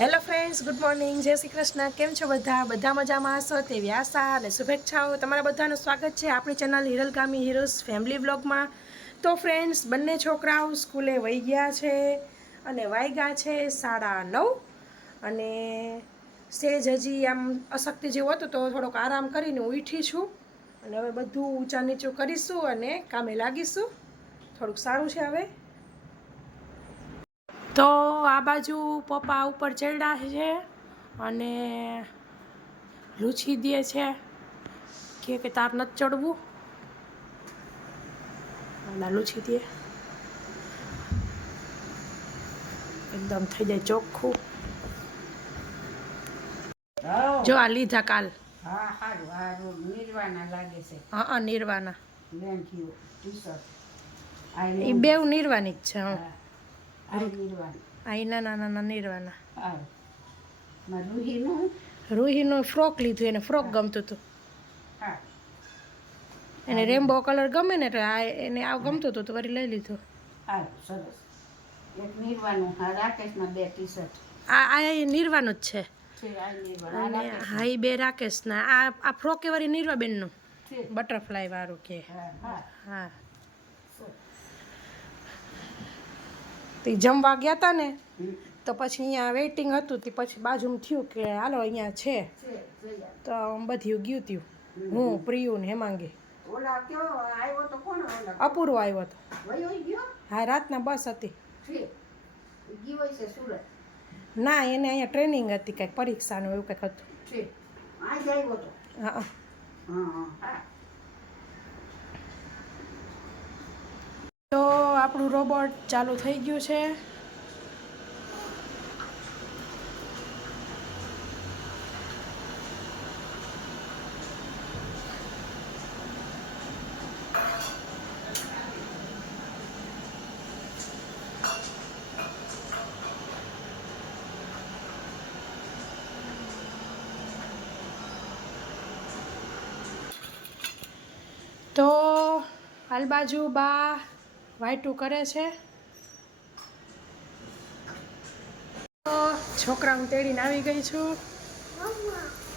Hello friends good morning જય શ્રી કૃષ્ણ. કેમ છો બધા? બધા મજામાં હશો? તે વ્યાસા અને શુભેચ્છાઓ. તમારા બધાનું સ્વાગત છે આપણી channel Hiral Gami heroes family વ્લોગમાં. તો ફ્રેન્ડ્સ બંને છોકરાઓ સ્કૂલે વહી ગયા છે અને વાગ્યા છે સાડા નવ. અને સેજ હજી આમ અશક્તિ જેવું હતું તો થોડોક આરામ કરીને ઉઠી છું. અને હવે બધું ઊંચા નીચું કરીશું અને કામે લાગીશું. થોડુંક સારું છે હવે. તો આ બાજુ પપ્પા ઉપર ચડ્યા છે અને લૂછી દે છે કે કે તાર નથી ચડવું? ના લૂછી દે. એકદમ થઈ જાય ચોખ્ખું. જો આ લીધા કાલ. હા સારું સારું નિર્વાણા લાગે છે. હા હા નિર્વાના. ટી એ બેવ નિર્વાની જ છે હં. આ નિર્વાણ નાના નાના નિર્વાના. રૂહીનું. ફ્રોક લીધું એને ફ્રોક ગમતું હતું. એને રેમ્બો કલર ગમે ને એટલે આ એને આવ ગમતું હતું તો વળી લઈ લીધું. સરસ. એક નિર્વાનું હા રાકેશના બે ટી શર્ટ આ આ નિર્વાનું જ છે. આ આ અને હા એ બે રાકેશના. આ આ ફ્રોક એ વળી નિર્વાબેનનું. બટરફ્લાય વાળું કે. હા હા હા સરસ. તે જમવા ગયા હતા ને તો પછી અહીંયા વેઇટિંગ હતું તે પછી બાજુમાં થયું કે હાલો અહીંયા છે. તો બધું ગયું ત્યું હું પ્રિયુ ને હેમાંગી. તો અપૂર્વ આવ્યો હતો હા રાતના બસ હતી. ના એને અહીંયા ટ્રેનિંગ હતી કંઈક પરીક્ષાનું એવું કંઈક હતું. તો? હા હા. હા હા હા તો આપણું રોબોટ ચાલુ થઈ ગયું છે. તો આલબાજુ બાજુ બા વાઈટું કરે છે તો છોકરાને તેડીને આવી ગઈ છું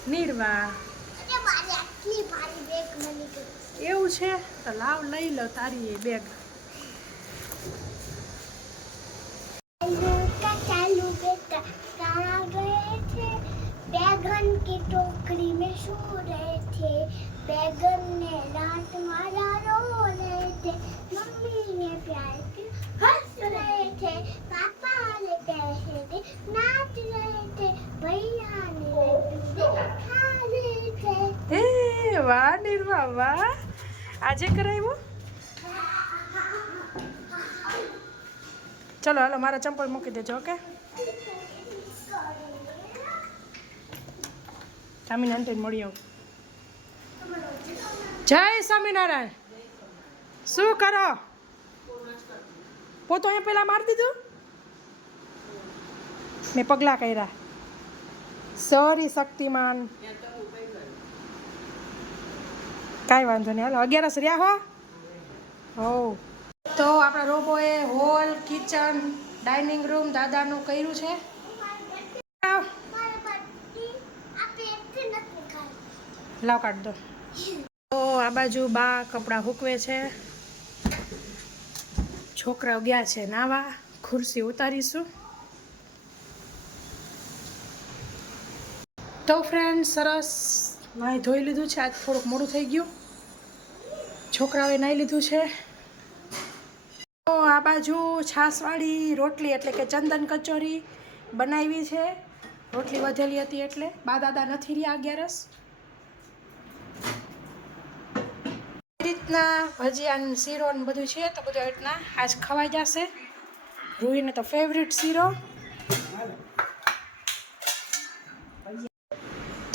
નીરવા એવું છે તો લાવ લઈ લો તારી એ બેગ चालू बेटा कहाँ गए थे बैगन की टोकरी में सो रहे थे बैगन ने डांट मारा रो વાહ નીરવા વાહ. આજે કરાવ્યું ચલો, હાલો, મારા ચંપલ મૂકી દેજો, ઓકે? સ્વામિનારાયણ મળી આવું. જય સ્વામિનારાયણ. શું કરો? પોતો અહીંયા પહેલાં મારી દીધું. મેં પગલાં કર્યા. સોરી શક્તિમાન. કાંઈ વાંધો નહીં, હાલો, અગિયારસ રહ્યા હો. હો તો આપણા રોબોએ હોલ, કિચન, ડાઇનિંગ રૂમ દાદાનું કર્યું છે. લાવ કાઢ દો. તો આ બાજુ બા કપડાં હૂકવે છે. છોકરાઓ ગયા છે. નાવા, ખુરશી ઉતારીશું. તો ફ્રેન્ડ સરસ. નાહી ધોઈ લીધું છે. આજ થોડુંક મોડું થઈ ગયું. છોકરાઓએ નાહી લીધું છે. તો આ બાજુ છાસવાળી રોટલી એટલે કે ચંદન કચોરી બનાવી છે. રોટલી વધેલી હતી એટલે. બા દાદા નથી રહ્યા અગિયારસ એ રીતના ભજીયા શીરો ને બધું છે તો બધું રીતના આજ ખવાઈ જશે. રૂહીને તો ફેવરિટ શીરો.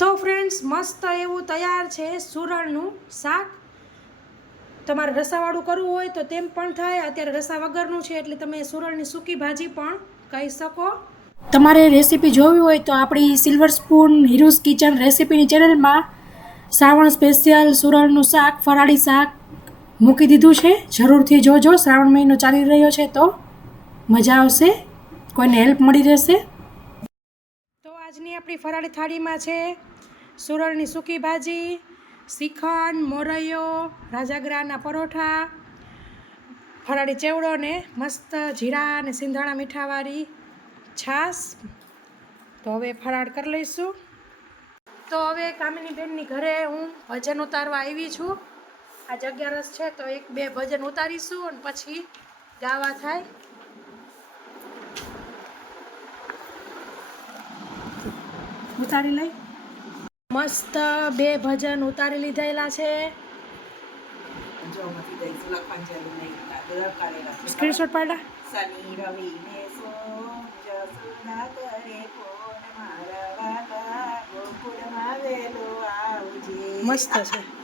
તો ફ્રેન્ડ્સ મસ્ત એવું તૈયાર છે સુરણનું શાક. તમારે રસાવાળું કરવું હોય તો તેમ પણ થાય. અત્યારે રસા વગરનું છે એટલે તમે સુરણની સૂકી ભાજી પણ કહી શકો. તમારે રેસીપી જોવી હોય તો આપણી સિલ્વર સ્પૂન હિરુઝ કિચન રેસીપીની ચેનલમાં શ્રાવણ સ્પેશિયલ સુરણનું શાક, ફરાળી શાક મૂકી દીધું છે. જરૂરથી જોજો. શ્રાવણ મહિનો ચાલી રહ્યો છે તો મજા આવશે. કોઈને હેલ્પ મળી રહેશે. આજની આપણી ફરાળી થાળીમાં છે સુરળની સૂકી ભાજી, શ્રીખંડ, મોરૈયો, રાજાગરાના પરોઠા, ફરાળી ચેવડો ને મસ્ત જીરા અને સિંધાણા મીઠાવાળી છાશ. તો હવે ફરાળ કરી લઈશું. તો હવે કામિની બેનની ઘરે હું ભજન ઉતારવા આવી છું. આજ અગિયારસ છે તો એક બે ભજન ઉતારીશું અને પછી ગાવા થાય. ઉતારી લઈ. મસ્ત બે ભજન ઉતારી લીધેલા છે. સ્ક્રીનશોટ પાડા. શનિ રવિ ને સોમ કરે ફોન મારા વાલા ગોકુળમાં વેલો આવજે. મસ્ત છે.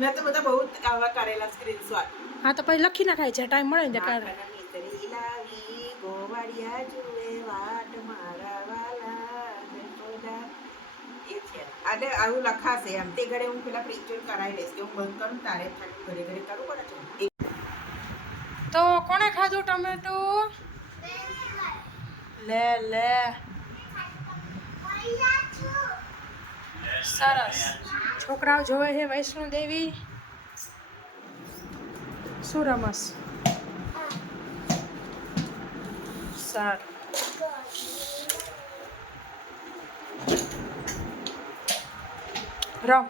મેં તો બધા બહુ આવા કરેલા સ્ક્રીનશોટ હા તો પછી લખી નાખાય છે ટાઈમ મળે ને ત્યારે મિત્રી લાવી ગોવાળિયા જુએ વાટ મારા વાલા એ છે. અને આવું લખાશે. એમ તે ઘરે હું પેલા પ્રિન્ટર કરાવી લઈશ કે હું બંધ કરું તારે ઘરે ઘરે કરવું પડે છે. તો કોણે ખાધું ટમેટું? લે લે. સરસ. છોકરાઓ જોવે છે વૈષ્ણો દેવી શું રમસ? સારું. રમ.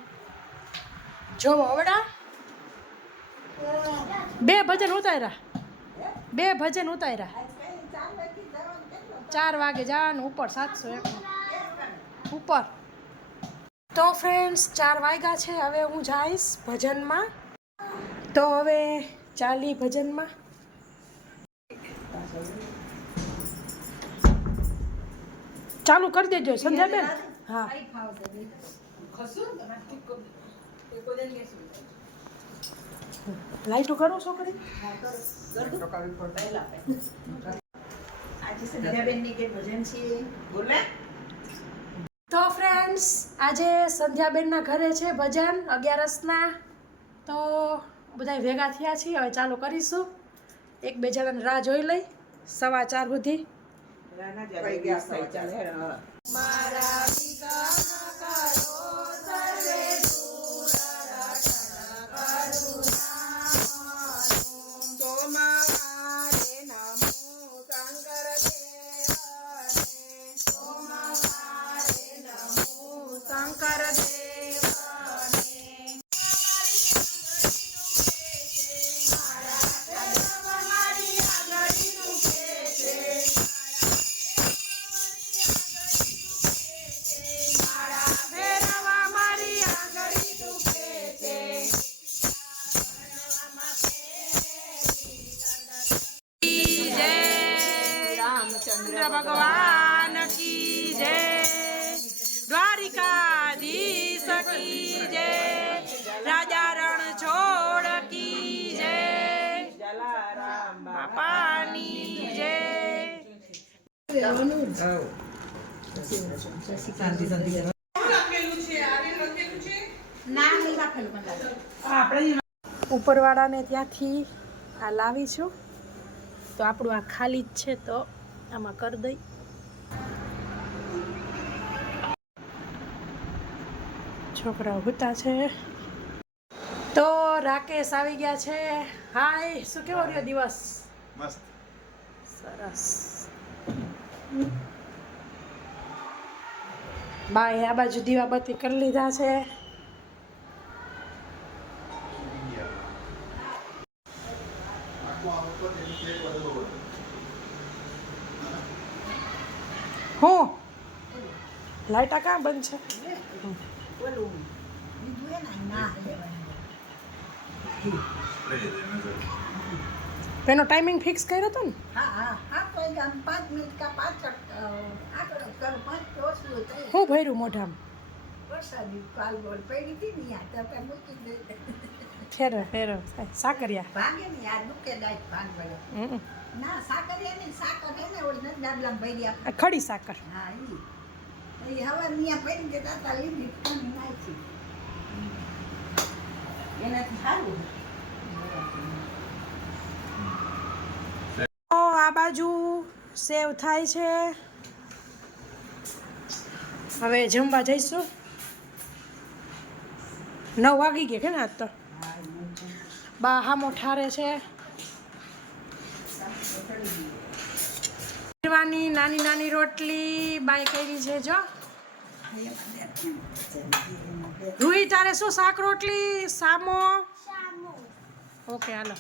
જોવો અવડા બે ભજન ઉતાર્યા. બે ભજન ઉતાર્યા. ચાર વાગે જવાનું, ઉપર સાતસો એક. ઉપર. તો ફ્રેન્ડ્સ ચાર વાગ્યા છે, હવે હું જઈશ ભજનમાં. તો હવે ચાલી ભજનમાં. ચાલુ કરી દેજો સંધ્યાબેન હા. લાઈટો કરો છોકરી. આજે સંધ્યાબેનની કે ભજન છે? બોલે તો ફ્રેન્ડ્સ આજે સંધ્યાબેનના ઘરે છે ભજન અગિયારસના. તો બધા ભેગા થયા છીએ હવે ચાલુ કરીશું. એક બે જણાને રાહ જોઈ લઈ સવા ચાર સુધી. રાના ઉપરવાળાને ત્યાંથી આ લાવી છું. તો આપણું આ ખાલી જ છે તો આમાં કરી દઈ. છોકરાઓ હુતા છે. તો રાકેશ આવી ગયા છે. હાય શું કેવો રહ્યો દિવસ? મસ્ત. સરસ. બાય આ બાજુ દીવાબત્તી કરી લીધા છે. હું? લાઈટા ક્યાં બંધ છે? તેનો ટાઈમિંગ ફિક્સ કર્યો હતો ને? હા હા. આમ પાંચ મિનિટ કા પાછળ આગળ કરું. પાંચ ઓછું થાય હું ભર્યું મોઢામાં? વરસાદી કાલ ગોળ પડી હતી ને યાર તો મૂકી દે. ફેરો ફેરો સાકરિયા. ભાગે ને યાર દુખે દાય ભાગ પડે ના સાકરિયા ને સાકર હે ને ઓલી નથી પડી આપણે ખડી સાકર. હા ઈ. હવે પડી ગયા હતા લીધી પાણી નાખી? એનાથી સારું. આ બાજુ સેવ થાય છે. હવે જમવા જઈશું. નવ વાગી ગયા કે ને આજ તો. બા હામો ઠારે છે. નાની નાની રોટલી બાય કરી છે જો. રૂહી તારે શું શાક રોટલી? સામો? સામો. ઓકે હાલો.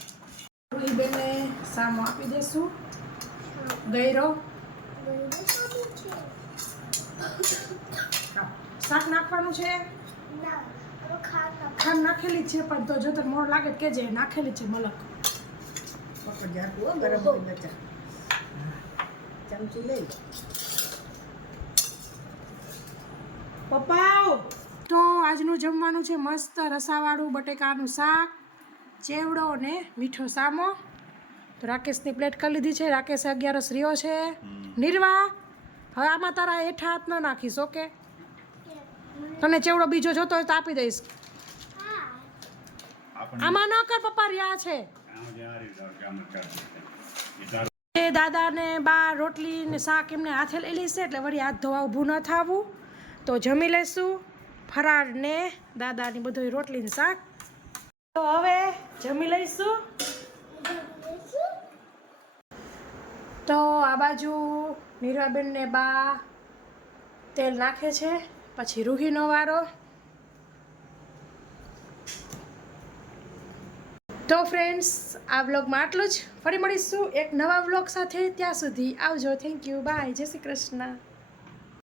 રૂહી બેને સામો આપી દેશું. ગયરો? શાક નાખવાનું છે? ના ખાંડ નાખેલી છે પણ તો જો તને મોડ લાગે કે જે નાખેલી છે મલક. પકડ જાતું ગરમ બચા ચમચી લઈ. પપ્પા તો આજનું જમવાનું છે મસ્ત રસાવાળું બટેકાનું શાક ચેવડો ને મીઠો સામો. તો રાકેશની પ્લેટ કરી લીધી છે. રાકેશ અગિયારસ રહ્યો છે. નિર્વા હવે આમાં તારા હેઠા હાથ ન નાખીશ ઓકે તને ચેવડો બીજો જોતો હોય તો આપી દઈશ. આમાં ન કર પપ્પા રહ્યા છે. દાદાને બા રોટલી ને શાક એમને હાથે લઈ લેશે એટલે વળી હાથ ધોવા ઊભું ન થવું. તો જમી લઈશું. ફરાળ ને દાદાની બધું રોટલી ને શાક. તો હવે જમી લઈશું. તો આ બાજુ મીરાબેનને બા તેલ નાખે છે, પછી રૂહીનો વારો. તો ફ્રેન્ડ્સ આ વ્લોગમાં આટલું જ. ફરી મળીશું એક નવા વ્લોગ સાથે. ત્યાં સુધી આવજો. થેન્ક યુ બાય જય શ્રી કૃષ્ણ.